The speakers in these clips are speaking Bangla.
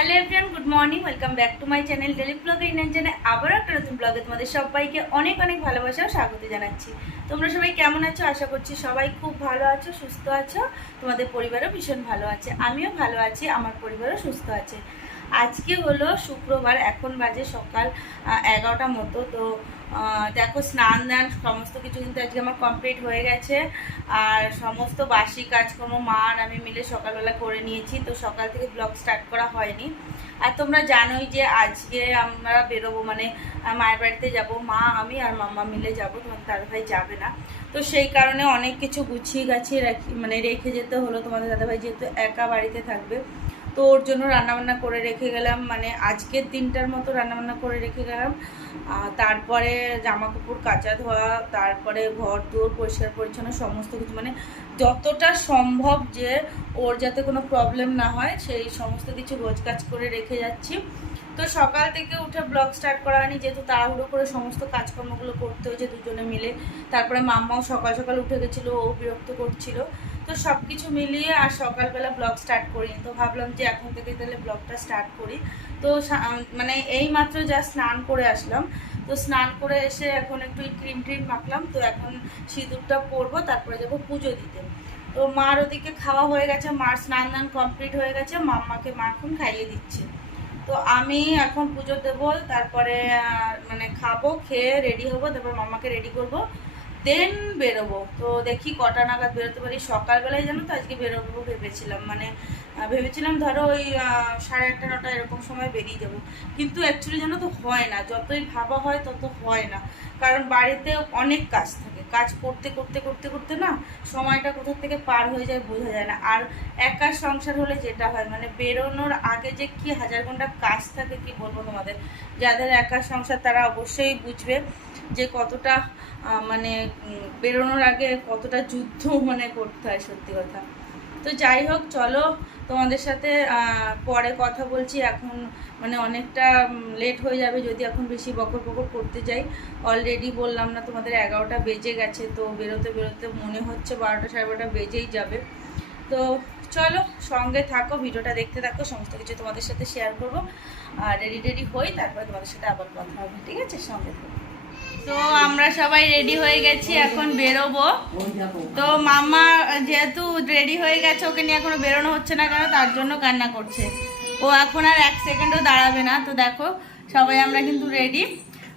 Hello everyone good morning welcome back to my channel daily vlog Indian channel আবারও একটা নতুন ব্লগে তোমাদের সবাইকে অনেক অনেক ভালোবাসা ও স্বাগত জানাচ্ছি। তোমরা সবাই কেমন আছো? আশা করছি সবাই খুব ভালো আছো, সুস্থ আছো। তোমাদের পরিবারও ভীষণ ভালো আছে। আমিও ভালো আছি, আমার পরিবারও সুস্থ আছে। আজকে হলো শুক্রবার, এখন বাজে সকাল এগারোটা মতো। তো দেখো স্নান দান, সমস্ত কিছু কিন্তু আজকে আমার কমপ্লিট হয়ে গেছে। আর সমস্ত বাসি কাজকর্ম মা আর আমি মিলে সকালবেলা করে নিয়েছি, তো সকাল থেকে ব্লগ স্টার্ট করা হয়নি। আর তোমরা জানোই যে আজকে আমরা বেরোবো মানে মায়ের বাড়িতে যাব, মা, আমি আর মাম্মা মিলে যাব, তোমার দাদাভাই যাবে না। তো সেই কারণে অনেক কিছু গুছিয়ে গাছিয়ে রাখি মানে রেখে যেতে হলো তোমাদের দাদাভাই যেহেতু একা বাড়িতে থাকবে। তো ওর জন্য রান্নাবান্না করে রেখে গেলাম মানে আজকের দিনটার মতো রান্নাবান্না করে রেখে গেলাম। তারপরে জামা কাপড় কাচা ধোয়া, তারপরে ঘর দুয়ার পরিষ্কার পরিচ্ছন্ন, সমস্ত কিছু। মানে যতটা সম্ভব যে ওর যাতে কোনো প্রবলেম না হয়, সেই সমস্ত কিছু গোছগাছ করে রেখে যাচ্ছি। তো সকাল থেকে উঠে ব্লগ স্টার্ট করা হয়নি, যেহেতু তাড়াহুড়ো করে সমস্ত কাজকর্মগুলো করতে হয়েছে দুজনে মিলে। তারপরে মাম্মাও সকাল সকাল উঠে গেছিল, ও বিরক্ত করছিল। তো সব কিছু মিলিয়ে আর সকালবেলা ব্লগ স্টার্ট করি তো ভাবলাম যে এখন থেকে তাহলে ব্লগটা স্টার্ট করি। তো মানে এই মাত্র যা স্নান করে আসলাম। তো স্নান করে এসে এখন একটু ক্রিম ট্রিম মাখলাম। তো এখন সিঁদুরটা পরবো, তারপরে যাব পুজো দিতে। তো মার ওদিকে খাওয়া হয়ে গেছে, মার স্নান দান কমপ্লিট হয়ে গেছে, মাম্মাকে মা এখন খাইয়ে দিচ্ছে। তো আমি এখন পুজো দেবো, তারপরে মানে খাব, খেয়ে রেডি হব, তারপর মাম্মাকে রেডি করব। দেন বেরোবো। তো দেখি কটা নাগাদ বেরোতে পারি। সকালবেলায় জানো তো আজকে বেরোবো ভেবেছিলাম। মানে ভেবেছিলাম ধরো ওই সাড়ে আটটা, নটা এরকম সময় বেরিয়ে যাব। কিন্তু অ্যাকচুয়ালি জানো তো হয় না। যতই ভাবা হয় তত হয় না। কারণ বাড়িতে অনেক কাজ থাকে। কাজ করতে করতে করতে করতে না সময়টা কোথা থেকে পার হয়ে যায় বোঝা যায় না। আর একা সংসার হলে যেটা হয় মানে বেরোনোর আগে যে কি হাজার ঘণ্টা কাজ থাকে কি বলব তোমাদের? যাদের একা সংসার তারা অবশ্যই বুঝবে। যে কতটা মানে বেরোনোর আগে কতটা যুদ্ধ মানে করতে হয় সত্যি কথা। তো যাই হোক, চলো তোমাদের সাথে পরে কথা বলছি। এখন মানে অনেকটা লেট হয়ে যাবে, যদি এখন বেশি বকর বকর করতে যাই। অলরেডি বললাম না তোমাদের এগারোটা বেজে গেছে, তো বেরোতে বেরোতে মনে হচ্ছে বারোটা সাড়ে বারোটা বেজেই যাবে। তো চলো সঙ্গে থাকো, ভিডিওটা দেখতে থাকো, সমস্ত কিছু তোমাদের সাথে শেয়ার করব। আর রেডি রেডি হই, তারপরে তোমাদের সাথে আবার কথা হবে, ঠিক আছে? সঙ্গে থাকো। তো আমরা সবাই রেডি হয়ে গেছি, এখন বেরোবো। তো মামা যেহেতু রেডি হয়ে গেছে, ওকে নিয়ে এখনও বেরোনো হচ্ছে না কেন, তার জন্য কান্না করছে। ও এখন আর এক সেকেন্ডও দাঁড়াবে না, তো দেখো, সবাই আমরা কিন্তু রেডি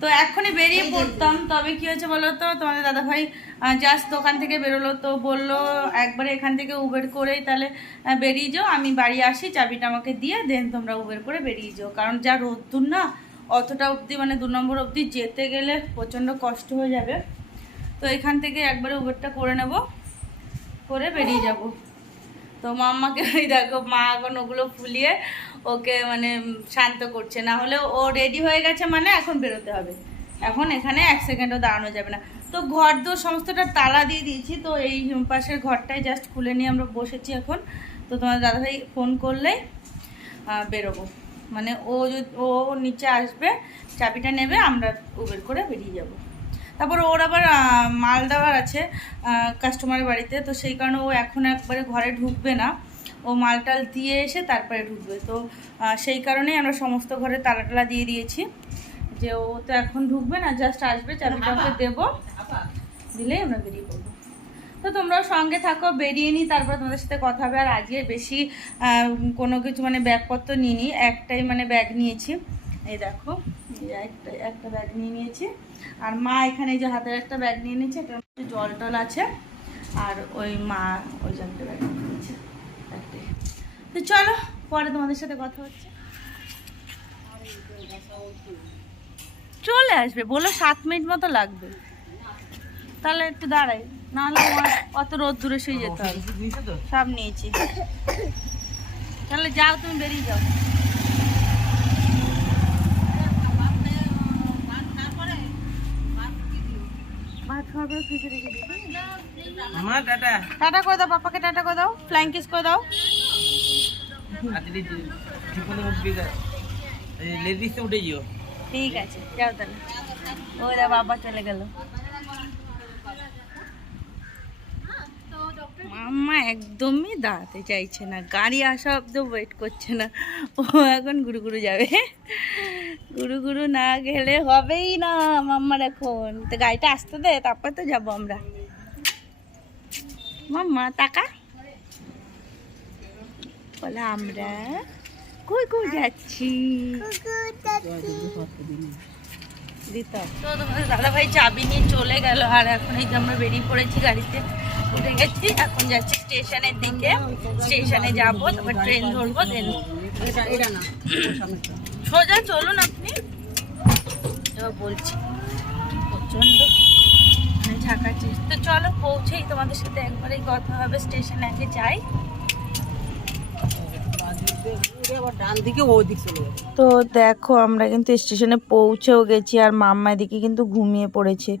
তো এখনই বেরিয়ে পড়তাম, তবে কি হয়েছে বলো তো? তোমাদের দাদাভাই জাস্ট দোকান থেকে বেরোলো, তো বলল, একবারে এখান থেকে উবের করেই তাহলে বেরিয়ে যাও, আমি বাড়ি আসি, চাবিটা আমাকে দিয়ে দেন তোমরা উবের করে বেরিয়ে যাও। কারণ যা রোদ্দুর না অতটা অবধি মানে দু নম্বর অবধি যেতে গেলে প্রচণ্ড কষ্ট হয়ে যাবে। তো এখান থেকে একবারে উবেরটা করে নেব, করে বেরিয়ে যাব। তো মাম্মাকে ওই দেখো, মা এখন ওগুলো ফুলিয়ে ওকে মানে শান্ত করছে। না হলে ও রেডি হয়ে গেছে মানে এখন বেরোতে হবে। এখন এখানে এক সেকেন্ডও দাঁড়ানো যাবে না। তো ঘর দোর সমস্তটা তালা দিয়ে দিয়েছি, তো এই পাশের ঘরটাই জাস্ট খুলে নিয়ে আমরা বসেছি এখন। তো তোমার দাদাভাই ফোন করলেই বেরোবো। মানে ও যদি ও নিচে আসবে চাবিটা নেবে আমরা উবের করে বেরিয়ে যাব। তারপর ওর আবার মাল দেওয়ার আছে কাস্টমারের বাড়িতে তো সেই কারণে ও এখন একবারে ঘরে ঢুকবে না। ও মালটাল দিয়ে এসে তারপরে ঢুকবে। তো সেই কারণেই আমরা সমস্ত ঘরে তালা টালা দিয়ে দিয়েছি। যে ও তো এখন ঢুকবে না জাস্ট আসবে চাবিটা ওকে দেবো। দিলেই আমরা বেরিয়ে পড়ব। তো তোমরাও সঙ্গে থাকো, বেরিয়ে নিই, তারপর তোমাদের সাথে কথা হবে। আর আজকে বেশি কোনো কিছু মানে ব্যাগপত্র নিইনি, একটাই মানে ব্যাগ নিয়েছি। এই দেখো একটা একটা ব্যাগ নিয়ে নিয়েছি। আর মা এখানে যে হাতের একটা ব্যাগ নিয়ে নিয়েছে, এটার মধ্যে জল টল আছে। আর ওই মা, ওই একটা ব্যাগ নিয়ে নিয়েছে তো চলো, পরে তোমাদের সাথে কথা হচ্ছে। চলে আসবে বলো সাত মিনিট মতো লাগবে। তাহলে একটু দাঁড়াই। নাহলে আমার অত রোদ দূরে সেই যেতে হবে। সব নিয়েছি। তাহলে যাও তুমি বেরিয়ে যাও। টাটা। টাটা করে দাও পাপাকে টাটা করে দাও ফ্লাইং কিস করে দাও। লেডিসে উঠে যেও। ঠিক আছে যাও তাহলে। ওই দা বাবা চলে গেল। মাম্মা একদমই দাঁড়াতে চাইছে না, গাড়ি আসা অব্দি ওয়েট করছে না। ও এখন গুরু গুরু যাবে। গুরু গুরু না গেলে হবেই না মাম্মার এখন। তো গাড়িটা আসতে দে, তারপর তো যাব আমরা। মাম্মা টাকা বলে, আমরা কই কই যাচ্ছি? দিতাম তো তোমাদের দাদাভাই চাবি নিয়ে চলে গেল, আর এখন এই যে আমরা বেরিয়ে পড়েছি গাড়িতে। গেছি এখন যাচ্ছি স্টেশনের দিকে। স্টেশনে যাব, তারপর ট্রেন ধরবো দেন সোজা চলুন আপনি। এবার বলছি প্রচণ্ড মানে ঝাঁকাচ্ছি তো চলো, পৌঁছেই তোমাদের সাথে একবারেই কথা হবে, স্টেশনে আগে যাই ডান দিকে ওই দিক চলে যাবে তো দেখো, আমরা কিন্তু স্টেশনে পৌঁছেও গেছি আর মাম্মা এদিকে কিন্তু ঘুমিয়ে পড়েছে।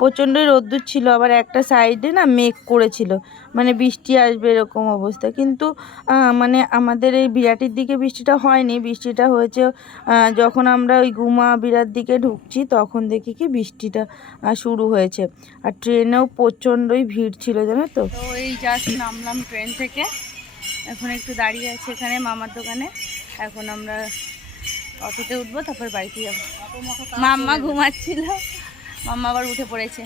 প্রচণ্ডই রোদ্দুর ছিল, আবার একটা সাইডে না মেঘ করেছিল। মানে বৃষ্টি আসবে এরকম অবস্থা। কিন্তু মানে আমাদের এই বিরাটির দিকে বৃষ্টিটা হয়নি। বৃষ্টিটা হয়েছে যখন আমরা ওই গুমা বিরাট দিকে ঢুকছি, তখন দেখি কি বৃষ্টিটা শুরু হয়েছে। আর ট্রেনেও প্রচণ্ডই ভিড় ছিল, জানো তো? এই জাস্ট নামলাম ট্রেন থেকে। এখন একটু দাঁড়িয়ে আছে এখানে, মামার দোকানে। এখন আমরা অটোতে উঠবো, তারপর বাড়িতে যাব। মাম্মা ঘুমাচ্ছিল। মাম্মা আবার উঠে পড়েছে।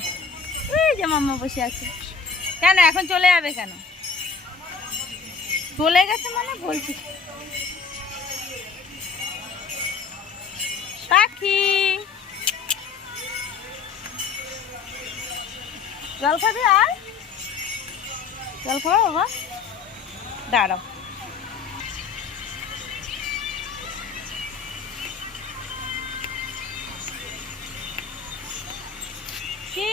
এই যে মাম্মা বসে আছে। কেন, এখন চলে যাবে কেন? চলে গেছে মানে বলছি। পাখি! জল খাবে আর? জল খাব বাবা? দাঁড়াও। কি?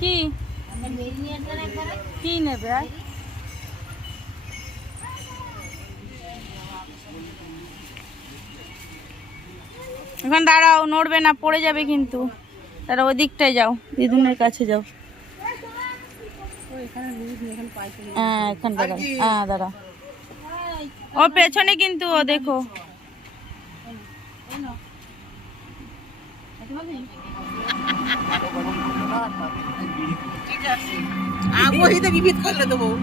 কি? কি নেবে এখন দাঁড়াও নড়বে না পড়ে যাবে কিন্তু। তারা ওই দিকটায় যাও দিদুনের কাছে যাও। হ্যাঁ এখান দাঁড়াও। হ্যাঁ দাঁড়াও। ও পেছনে কিন্তু ও দেখো। আগুহিতে বিবিধ করলে দেবো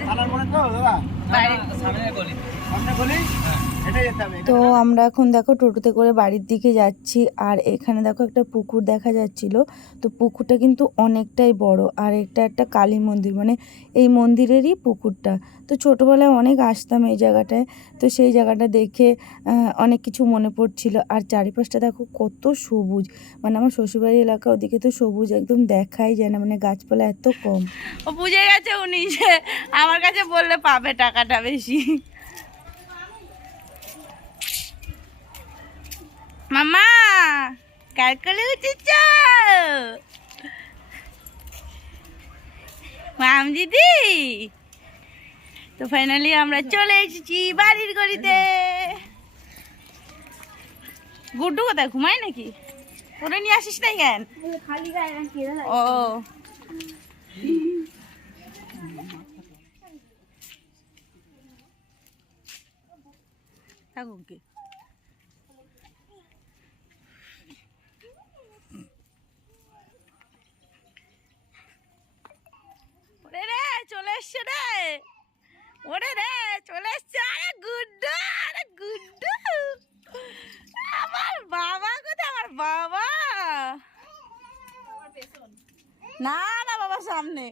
জন্য মনে তো দাদা? সামনে গলি। তো আমরা এখন দেখো টোটোতে করে বাড়ির দিকে যাচ্ছি, আর এখানে দেখো একটা পুকুর দেখা যাচ্ছিল। তো পুকুরটা কিন্তু অনেকটাই বড়, আর এটা একটা কালী মন্দির মানে এই মন্দিরেরই পুকুরটা। তো ছোটোবেলায় অনেক আসতাম এই জায়গাটায়, তো সেই জায়গাটা দেখে অনেক কিছু মনে পড়ছিল। আর চারিপাশটা দেখো কত সবুজ মানে আমার শ্বশুরবাড়ি এলাকা ওদিকে তো সবুজ একদম দেখাই যায় না মানে গাছপালা এত কম। ও বুঝে গেছে উনি আমার কাছে বললে পাবে টাকাটা বেশি। মামা কার কোলে উঠেছ? মাম দিদি, তো ফাইনালি আমরা চলে এসেছি বাড়ির গড়িতে গুড্ডু কোথায়, ঘুমায় নাকি? ওরে নিয়ে আসিস না কেন? ও। থাকুক কি ওরে রে চলে এসছে রে। ওরে রে, চলে এসছে। আরে গুড্ডু আরে গুড্ডু। আমার বাবা কোথায়? আমার বাবা। না না বাবা, সামনে।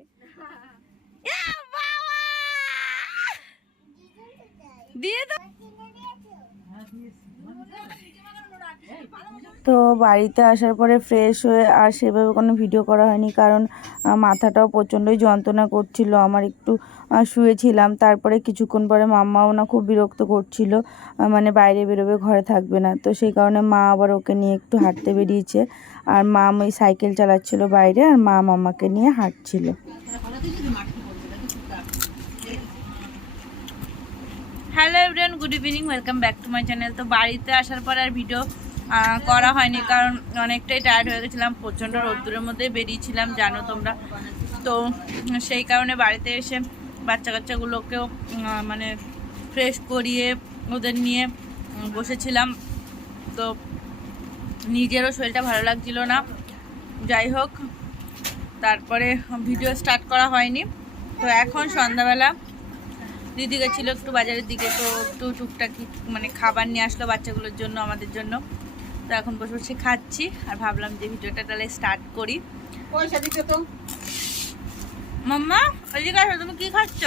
দিয়ে তো তো বাড়িতে আসার পরে ফ্রেশ হয়ে আর সেভাবে কোনো ভিডিও করা হয়নি, কারণ মাথাটাও প্রচণ্ডই যন্ত্রণা করছিল। আমার একটু শুয়েছিলাম, তারপরে কিছুক্ষণ পরে মাম্মাও না খুব বিরক্ত করছিল মানে বাইরে বেরোবে, ঘরে থাকবে না। তো সেই কারণে মা আবার ওকে নিয়ে একটু হাঁটতে বেরিয়েছে। আর মা ওই সাইকেল চালাচ্ছিল বাইরে, আর মা মাম্মাকে নিয়ে হাঁটছিল। Hello everyone good evening welcome back to my channel তো বাড়িতে আসার পর আর ভিডিও করা হয়নি, কারণ অনেকটাই টায়ার্ড হয়ে গেছিলাম, প্রচণ্ড রোদ্দুরের মধ্যে বেরিয়েছিলাম, জানো তোমরা। তো সেই কারণে বাড়িতে এসে বাচ্চা কাচ্চাগুলোকেও মানে ফ্রেশ করিয়ে ওদের নিয়ে বসেছিলাম। তো নিজেরও শরীরটা ভালো লাগছিল না। যাই হোক, তারপরে ভিডিও স্টার্ট করা হয়নি। তো এখন সন্ধ্যাবেলা দিদি গেছিল একটু বাজারের দিকে, তো একটু টুকটাকি মানে খাবার নিয়ে আসলো বাচ্চাগুলোর জন্য, আমাদের জন্য। তো এখন বসে বসে খাচ্ছি আর ভাবলাম যে ভিডিওটা তাহলে স্টার্ট করি। পয়সা দিতে তো। মাম্মা এদিকে আসো তুমি কি খাচ্ছ?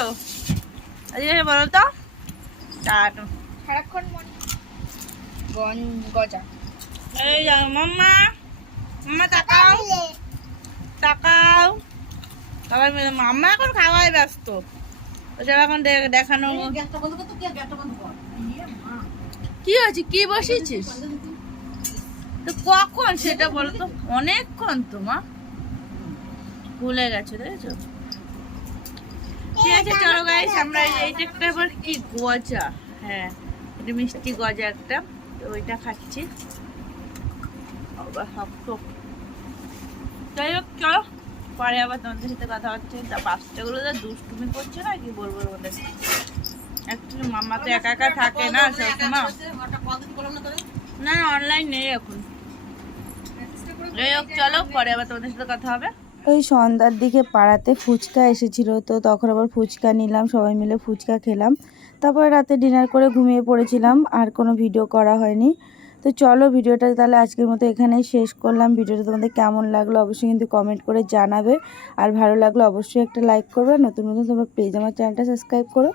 এদিকে এসে বলো তো। টাট সারাক্ষণ মন গজা। এই যাও মাম্মা। মাম্মা তাকাও। তাকাও। সবাই মিলে মাম্মা এখন খাওয়াই ব্যস্ত। ওসব এখন দেখানো তো কে হয়েছে? বসিয়েছিস তো কখন সেটা বলো তো অনেকক্ষণ তো, মা। ভুলে গেছো, দেখেছ? ঠিক আছে, চলো গাইস আমরা এইটা একটা আবার কি গজা। হ্যাঁ মিষ্টি গজা একটা, তো ওইটা খাচ্ছি। আবার শক্ত যাই হোক, চলো। পরে আবার তোমাদের সাথে কথা হচ্ছে। তা বাচ্চাগুলো তো দুষ্টুমি করছে না, কি বলব ওদের অ্যাকচুয়ালি মামা তো একা একা থাকে না, সবসময়। না অনলাইন নেই এখন। হোক, চলো, পরে আবার তোমাদের সাথে কথা হবে। ওই সন্ধ্যার দিকে পাড়াতে ফুচকা এসেছিল, তো তখন আবার ফুচকা নিলাম, সবাই মিলে ফুচকা খেলাম। তারপরে রাতে ডিনার করে ঘুমিয়ে পড়েছিলাম, আর কোনো ভিডিও করা হয়নি। তো চলো, ভিডিওটা তাহলে আজকের মতো এখানেই শেষ করলাম। ভিডিওটা তোমাদের কেমন লাগল অবশ্যই কিন্তু কমেন্ট করে জানাবে। আর ভালো লাগল অবশ্যই একটা লাইক করবে। নতুন নতুন তোমরা প্লিজ আমার চ্যানেলটা সাবস্ক্রাইব করো।